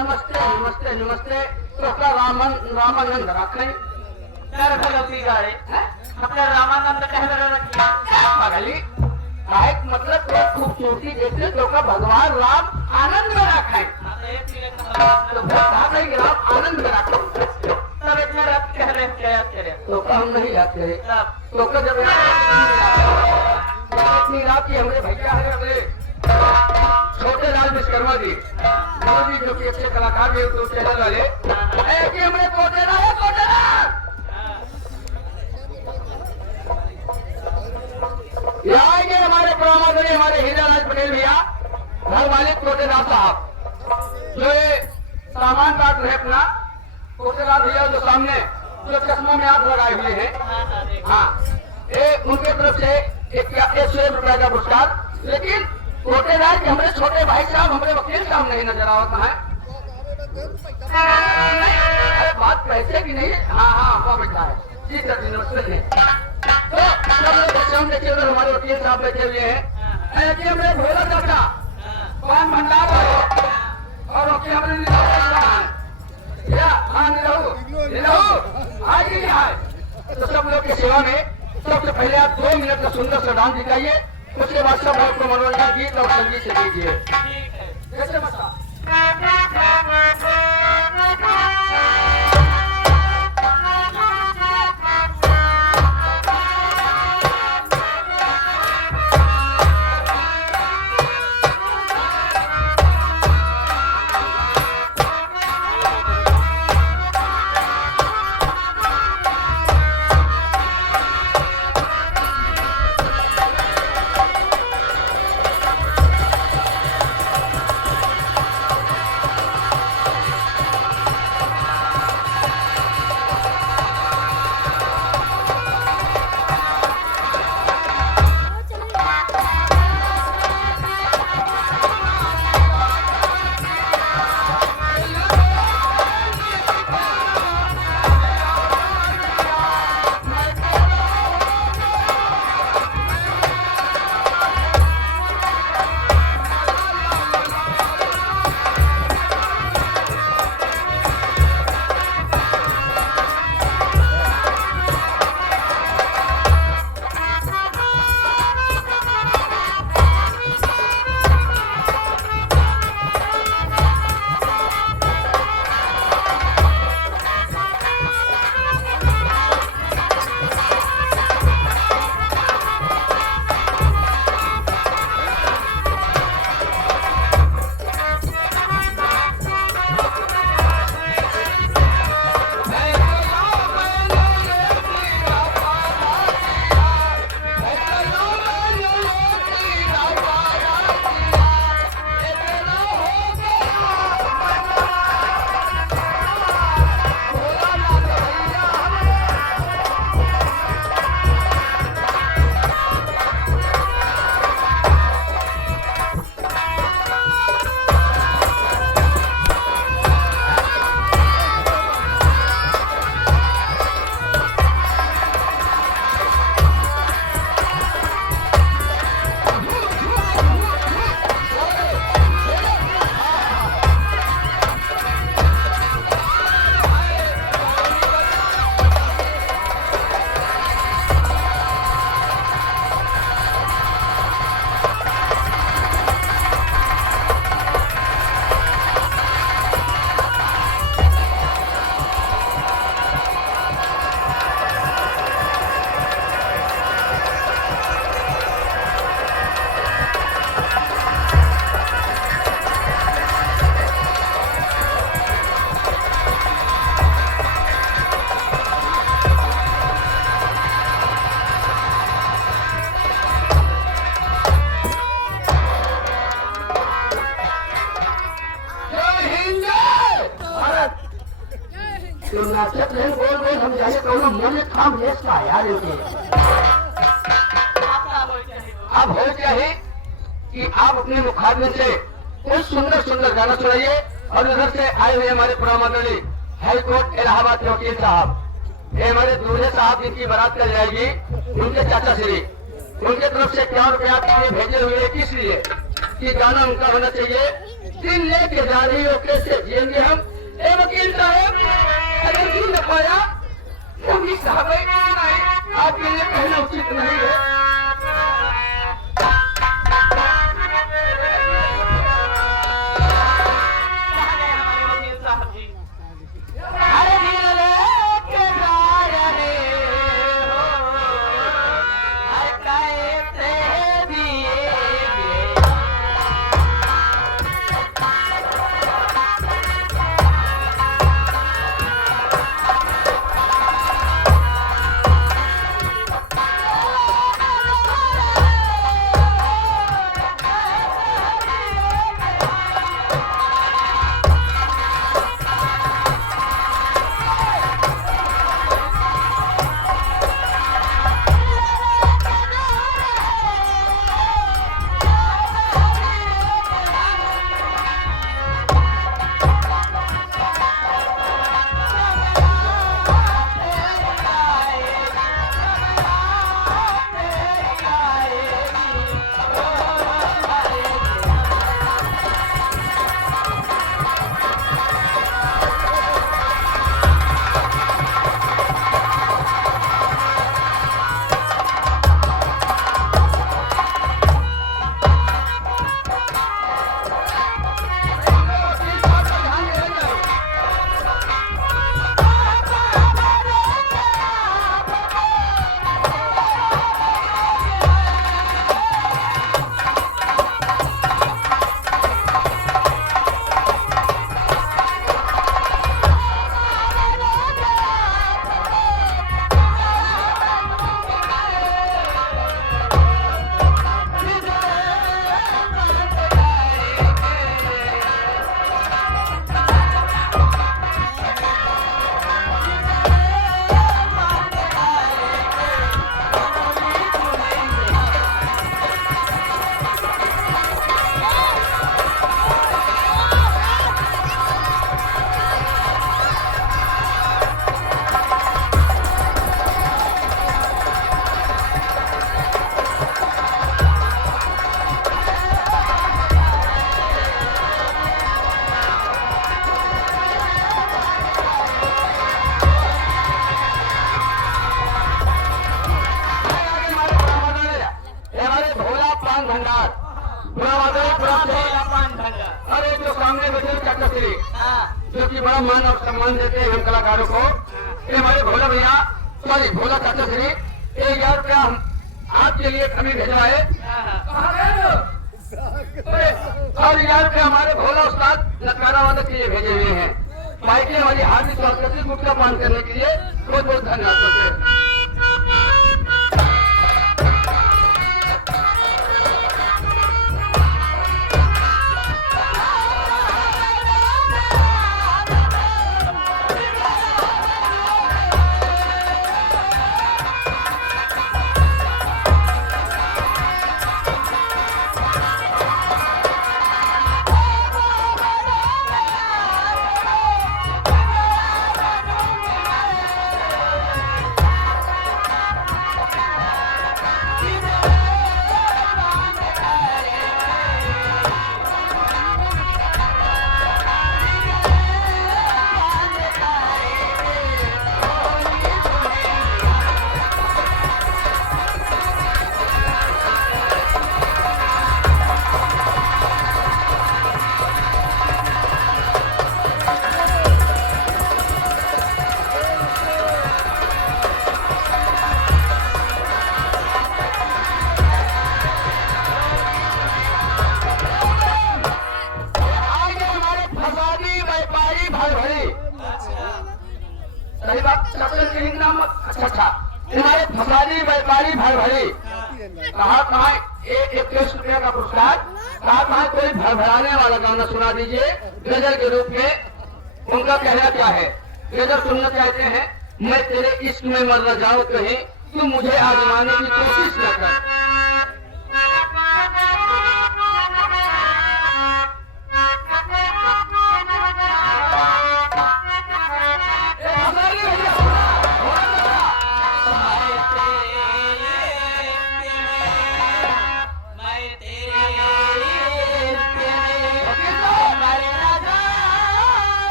नमस्ते नमस्ते नमस्ते तो का रामानंद रखे कर भगवती गाड़ी अपने रामानंद कह रहे रखिए पगली एक मतलब तो खूबसूरती देखते तो का भगवान राम आनंद में रखे तो राम आनंद में रखे तब इतने रात कह रहे क्या करे तो का हम नहीं याद करे तो का जब इतनी रात की हमारे भैया है अपने छोटे लाल विश्वकर्मा जी जो कि अच्छे कलाकार भी यूट्यूब चैनल वाले कि हमारे कोटेला है कोटेला यहाँ आएंगे हमारे प्रधानमंत्री हमारे हीरालाल पटेल भैया घर मालिक कोटेला साहब जो ये सामान काट रहे अपना कोटेला भैया जो सामने जो चश्मों में आग लगाए हुए हैं हाँ ये उनके तरफ से एक 100 रुपए का पुरस्कार लेकिन कोटेला के हमारे छोटे भाई साहब हमारे वकील साहब नहीं नजर आवता है अरे बात पैसे की नहीं है हाँ हाँ आपका बेटा है जी सर नमस्ते तो हम देखिए उधर हमारे वकील साहब बैठे हुए हैं कि हमारे भोला चाचा पान भंडार और वकील हमारे निरहू आज ही आए तो सब लोग की सेवा में सबसे पहले आप 2 मिनट का सुंदर सा डांस दिखाइए उसके बाद सब आपको मनोरंजन गीत और संगीत से दीजिए जैसे मसा नाचत नहीं बोल बोल हम जाने कहो मोने काम लेस का यार इनके अब हो चाहे कि आप अपने मुखाग्नि से कोई सुंदर सुंदर गाना सुनाइए और उधर से आए हुए हमारे पुरामंडली हाई कोर्ट इलाहाबाद के वकील साहब ये हमारे दूल्हे साहब जिनकी बारात कर जाएगी उनके चाचा श्री उनके तरफ से ₹1 भेजे हुए किस लिए कि गाना उनका होना चाहिए दिन लेके जा रही हो, कैसे जिएंगे हम? ए वकील साहब, अगर जी न पाया वकील साहब नहीं, आपके लिए कहना उचित नहीं है। अरे जो सामने बैठे चक्रश्री, जो कि बड़ा मान और सम्मान देते हैं हम कलाकारों को, ये हमारे भोला भैया, सॉरी भोला चक्रश्री, 1000 रुपया हम आपके लिए हमें भिजवाए। और 1000 रुपया हमारे भोला उस्ताद नकारा वाले के लिए भेजे हुए हैं। माइके हमारी हार्दिक स्वागत गुटका पान करने के लिए बहुत बहुत धन्यवाद। सही बात, नाम अच्छा हमारे फसादी व्यापारी भाई भाई कहा एक 10 रुपया का पुरस्कार, कहा कोई भरभराने वाला गाना सुना दीजिए गजल के रूप में। उनका कहना क्या है, गजल सुनना चाहते हैं, मैं तेरे इश्क में मर न जाऊं कहीं, तू मुझे आजमाने की कोशिश न कर।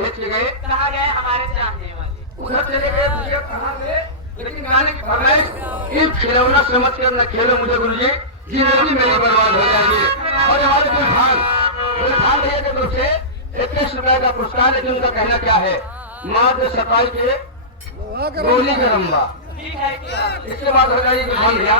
भेज के गए, कहाँ गए हमारे चाहने वाले? उधर चले गए भैया कहाँ से, लेकिन गाने की फरमाइश ये खिलौना समझ कर न खेलो मुझे गुरुजी, जिंदगी मेरी बर्बाद हो जाएगी। और हमारे गुलफान भैया की तरफ से 21 रुपए का पुरस्कार, लेकिन उनका कहना क्या है, मात्र 27 के गोली का रंबा। ठीक है क्या? इसके बाद हो जाएगी गुलफान भैया।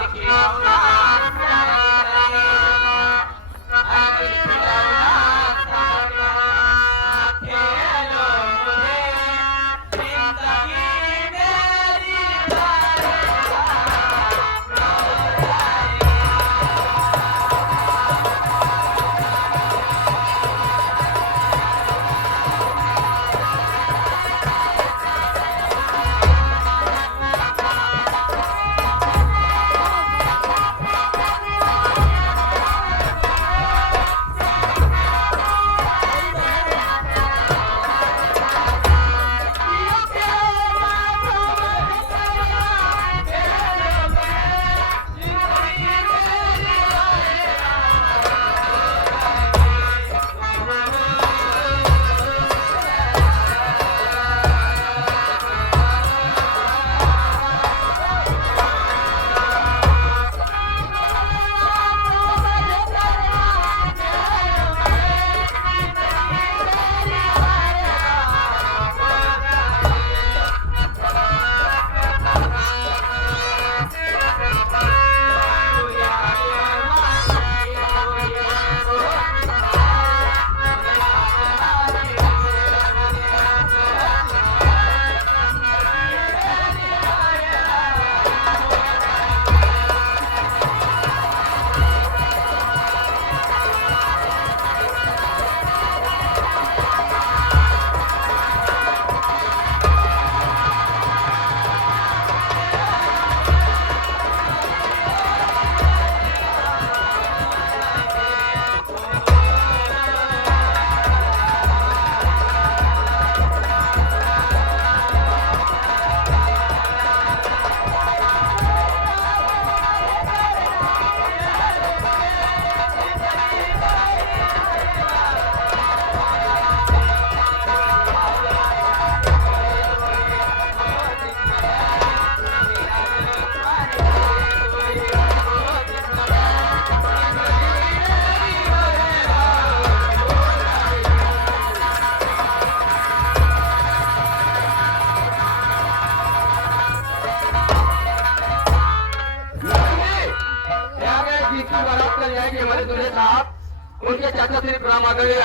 हमारे दूल्हे साहब उनके चाचा श्री प्रणाम आदरणीय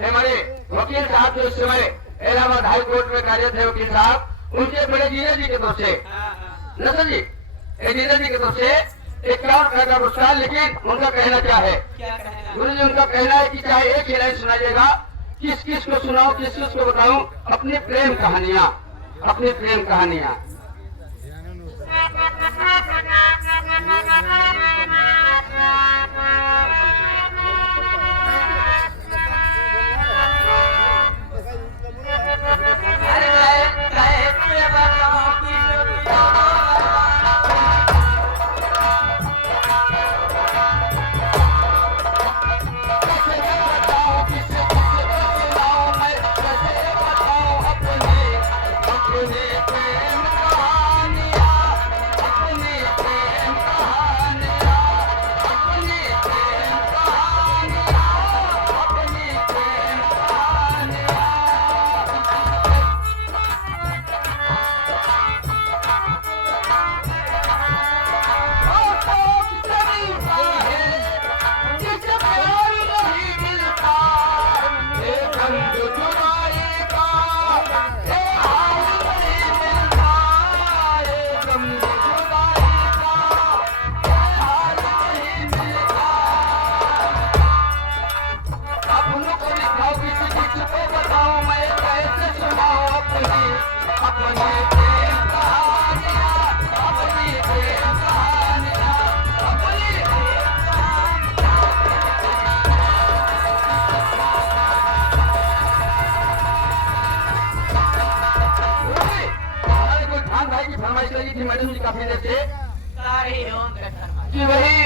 हमारे वकील साहब जो इस समय इलाहाबाद हाई कोर्ट में कार्यरत है, वकील साहब उनके बड़े जीजा जी की तरफ से नसर जी जीजा जी की तरफ से 51 रुपए का पुरस्कार। लेकिन उनका कहना क्या है गुरु जी, उनका कहना है कि चाहे एक ही लाइन सुनाइएगा, किस किस को सुनाऊं किस किस को बताऊं अपनी प्रेम कहानियां, अपनी प्रेम कहानियां। मैडम जी काफी देर से कि वही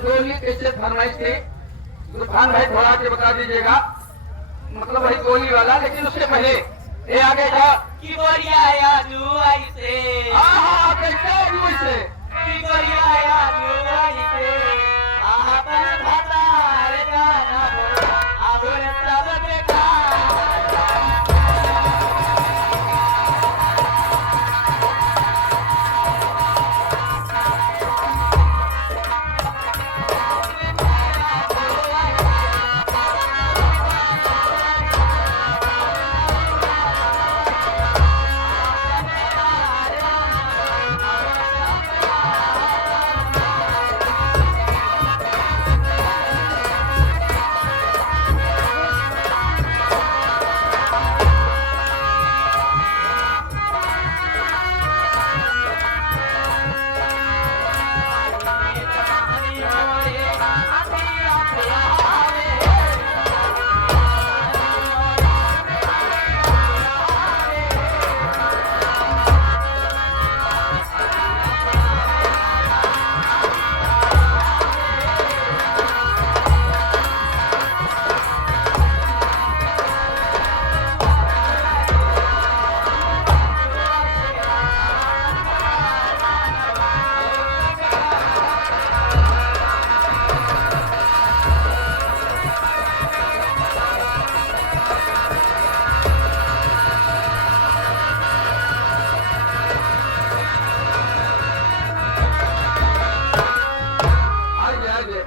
गोली कैसे फरमाइश थी, गुलफान भाई थोड़ा के बता दीजिएगा। मतलब वही गोली वाला, लेकिन उसके पहले ये आगे जा। की गोरिया या जुआई से, हाँ कैसे होगी वैसे? की गोरिया या जुआई से, आपन भतार का ना हो, आगुन सब बेकार।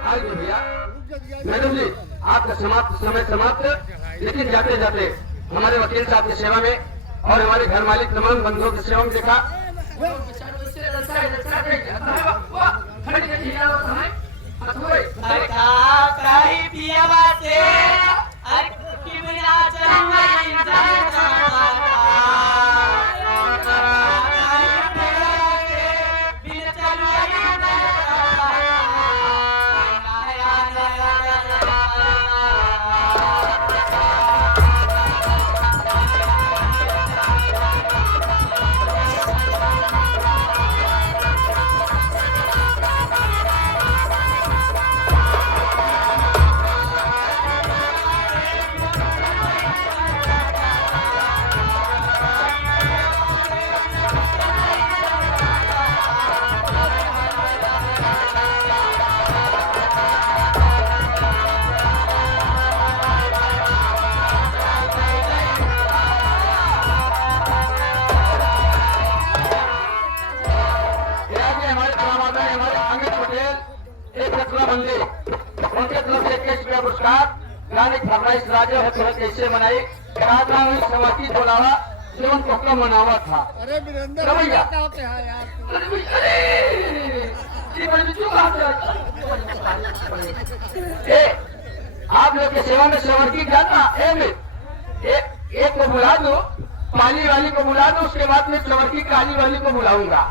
आइए भैया। मैडम जी, आपका समय समाप्त, लेकिन जाते जाते हमारे वकील साहब की सेवा में और हमारे घर मालिक तमाम बंधुओं की सेवा में देखा। अरे काही पिया बाते, अरे की बिना चलवाई उनके तरफ से 21 रुपया पुरस्कार गाने की फरमाइश राजा है थोड़ा कैसे मनाई कहा था वही समर्थी बोलावा जो उनको कम मनावा था। अरे वीरेंद्र रमैया। क्या होते हैं यार? आप लोग के सेवा में समर्थी जाता एक को बुला दो, पाली वाली को बुला दो, उसके बाद में समर्थी काली वाली को बुलाऊंगा।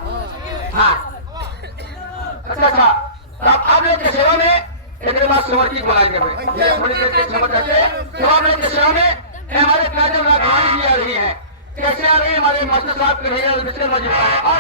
हाँ अच्छा, आप लोग के सेवा में एक बार समर्थी बुला के थोड़ी देर के समझ जाते तो आप लोग के सेवा में हमारे काजल राघवानी जी आ रही है। कैसे आ रही है? हमारे मास्टर साहब के भैया मिस्टर मजीद और